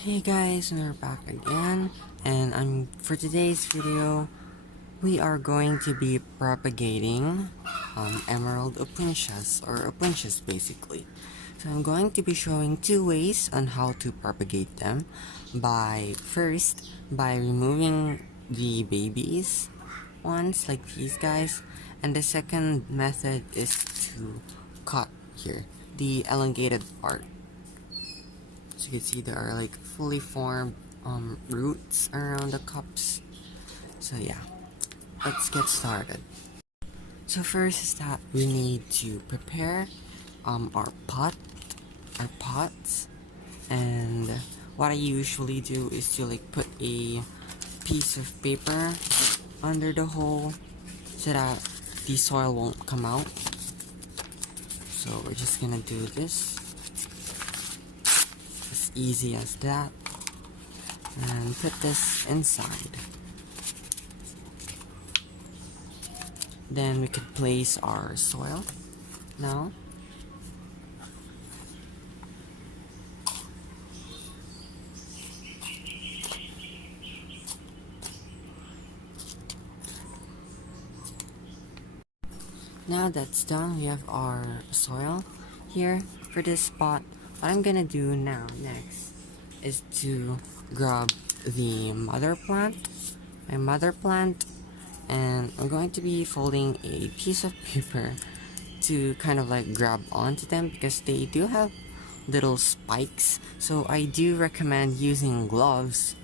Hey guys, we're back again, and for today's video, we are going to be propagating emerald opuntias, or opuntias basically. So I'm going to be showing two ways on how to propagate them. First, by removing the babies ones, like these guys, and the second method is to cut here, the elongated part. So you can see there are like fully formed roots around the cups. So yeah, let's get started. So first is that we need to prepare our pots, and what I usually do is to like put a piece of paper under the hole so that the soil won't come out. So we're just gonna do this as easy as that, and put this inside. Then we could place our soil now. Now that's done, we have our soil here for this spot. What I'm gonna do now next is to grab the my mother plant, and I'm going to be folding a piece of paper to kind of like grab onto them because they do have little spikes. So I do recommend using gloves,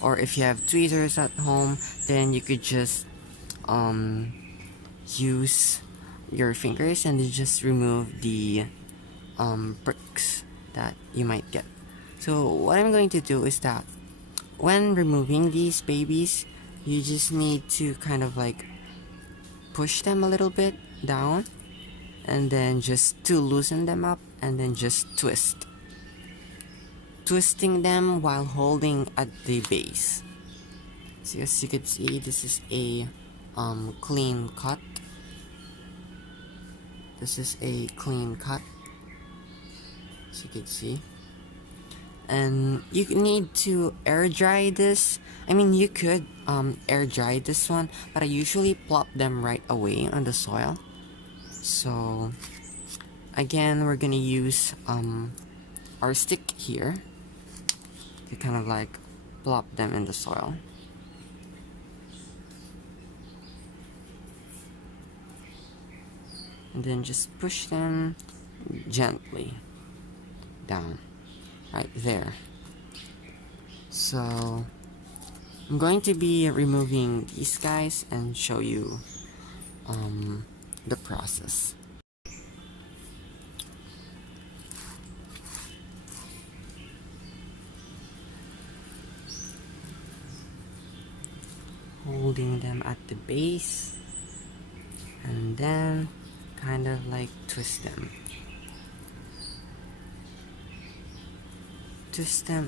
or if you have tweezers at home, then you could just use your fingers and then just remove the pricks that you might get. So what I'm going to do is that when removing these babies, you just need to kind of like push them a little bit down, and then just to loosen them up, and then just twisting them while holding at the base. So as you can see, this is a clean cut. This is a clean cut, as you can see. And you need to air dry this. I mean, you could air dry this one, but I usually plop them right away on the soil. So again, we're gonna use our stick here to kind of like plop them in the soil. And then just push them gently down right there. So I'm going to be removing these guys and show you the process. Holding them at the base, and then kind of like twist them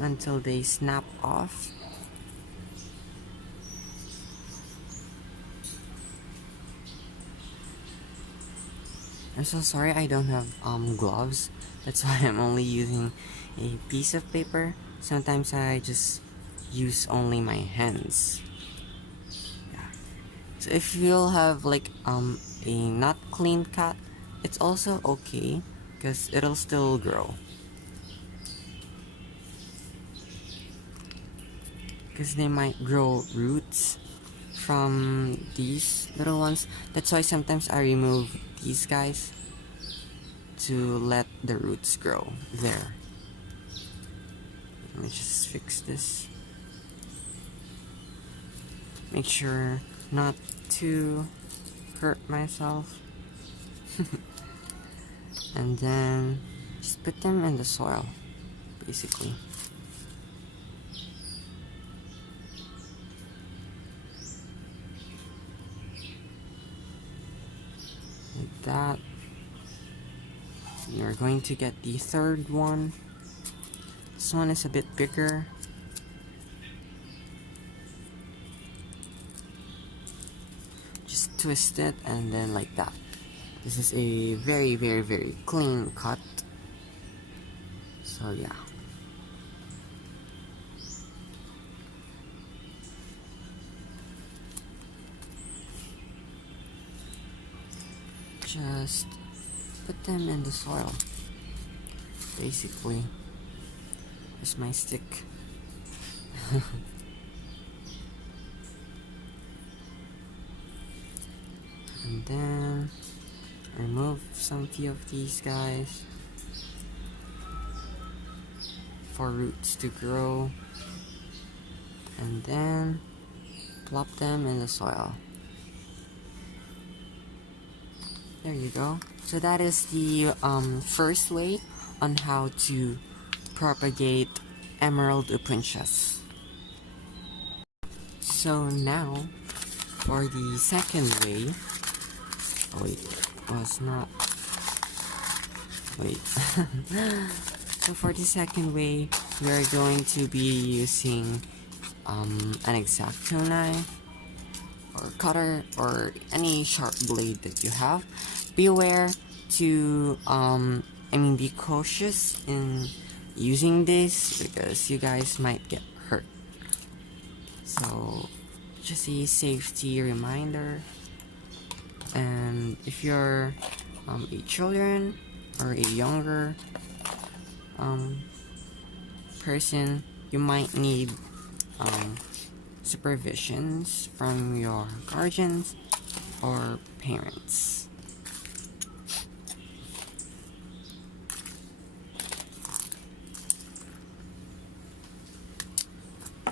until they snap off. I'm so sorry I don't have gloves. That's why I'm only using a piece of paper. Sometimes I just use only my hands. Yeah. So if you'll have like a not clean cut, it's also okay because it'll still grow. Because they might grow roots from these little ones. That's why sometimes I remove these guys to let the roots grow there. Let me just fix this. Make sure not to hurt myself. And then just put them in the soil, basically. Like that. You're going to get the third one. This one is a bit bigger. Just twist it, and then like that. This is a very, very, very clean cut. So yeah. just put them in the soil. Basically, here's my stick. And then remove some few of these guys for roots to grow, and then plop them in the soil. There you go. So that is the first way on how to propagate emerald opuntias. So now for the second way. Oh wait, was not. Wait. So for the second way, we are going to be using an X-Acto knife or cutter or any sharp blade that you have. Be aware to be cautious in using this because you guys might get hurt. So just a safety reminder. And if you're a children or a younger person, you might need supervisions from your guardians or parents.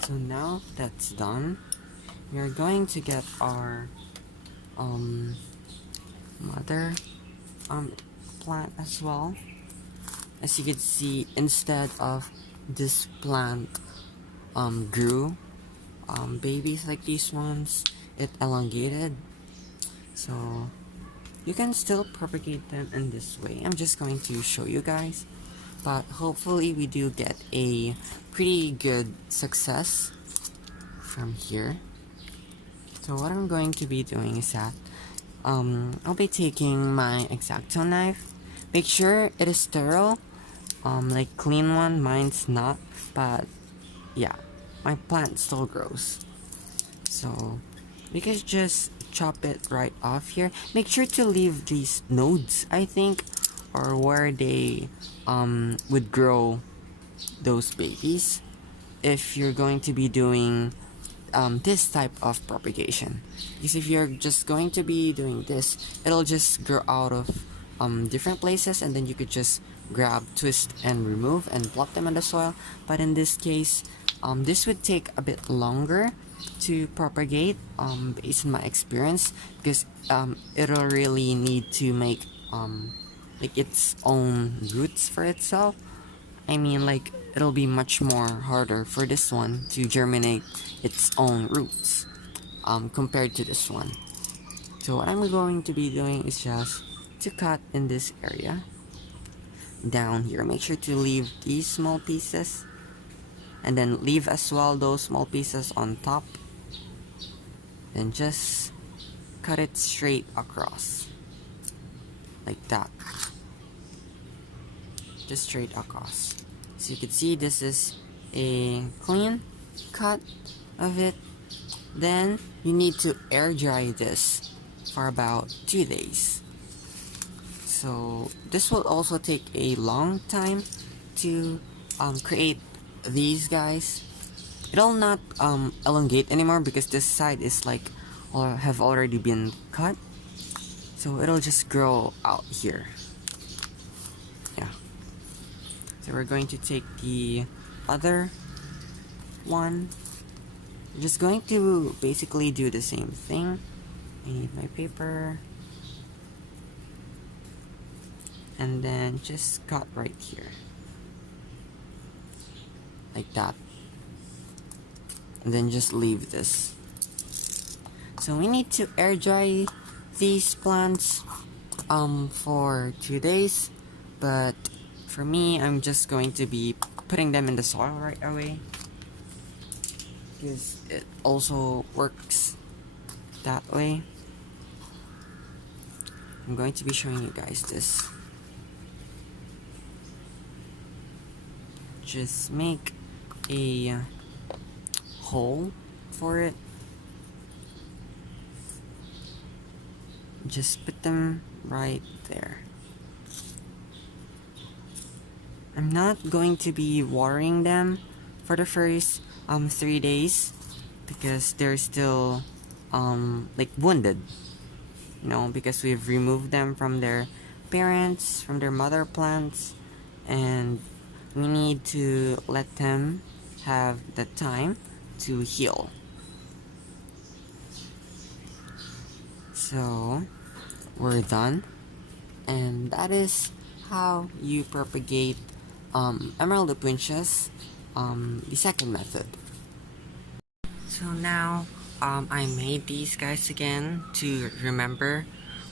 So now that's done, we are going to get our mother plant as well. As you can see, instead of this plant grew babies like these ones, it elongated. So you can still propagate them in this way. I'm just going to show you guys, but hopefully we do get a pretty good success from here. So what I'm going to be doing is that I'll be taking my X-Acto knife. Make sure it is sterile, like clean one. Mine's not, but yeah, my plant still grows. So we can just chop it right off here. Make sure to leave these nodes, I think, or where they would grow those babies if you're going to be doing this type of propagation. Because if you're just going to be doing this, it'll just grow out of different places, and then you could just grab, twist, and remove and plop them in the soil. But in this case, this would take a bit longer to propagate based on my experience, because it'll really need to make like its own roots for itself. I mean, like, it'll be much more harder for this one to germinate its own roots compared to this one. So what I'm going to be doing is just to cut in this area down here. Make sure to leave these small pieces, and then leave as well those small pieces on top, and just cut it straight across like that, just straight across. So you can see this is a clean cut of it. Then you need to air dry this for about 2 days. So this will also take a long time to create these guys. It'll not elongate anymore because this side is like or have already been cut, so it'll just grow out here. Yeah. So we're going to take the other one. We're just going to basically do the same thing. I need my paper, and then just cut right here like that, and then just leave this. So we need to air dry these plants for 2 days, but for me, I'm just going to be putting them in the soil right away because it also works that way. I'm going to be showing you guys this. Just make a hole for it. Just put them right there. I'm not going to be watering them for the first 3 days because they're still like wounded, you know, because we've removed them from their parents, from their mother plants, and we need to let them have the time to heal. So we're done, and that is how you propagate emerald opuntias, the second method. So now I made these guys again to remember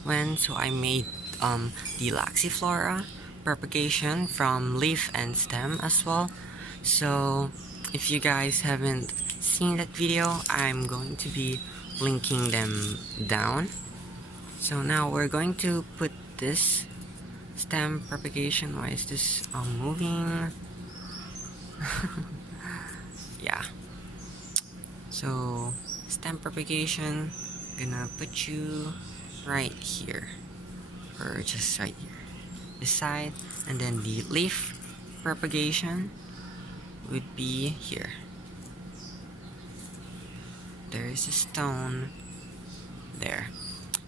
when. So I made the laxiflora propagation from leaf and stem as well. So if you guys haven't seen that video, I'm going to be linking them down. So now we're going to put this stem propagation. Why is this moving? Yeah. So stem propagation, gonna put you right here, or just right here, this side, and then the leaf propagation would be here. There's a stone there.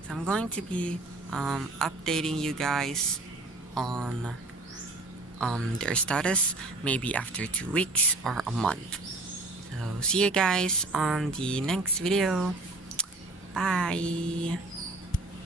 So I'm going to be updating you guys on their status maybe after 2 weeks or a month. So see you guys on the next video. Bye.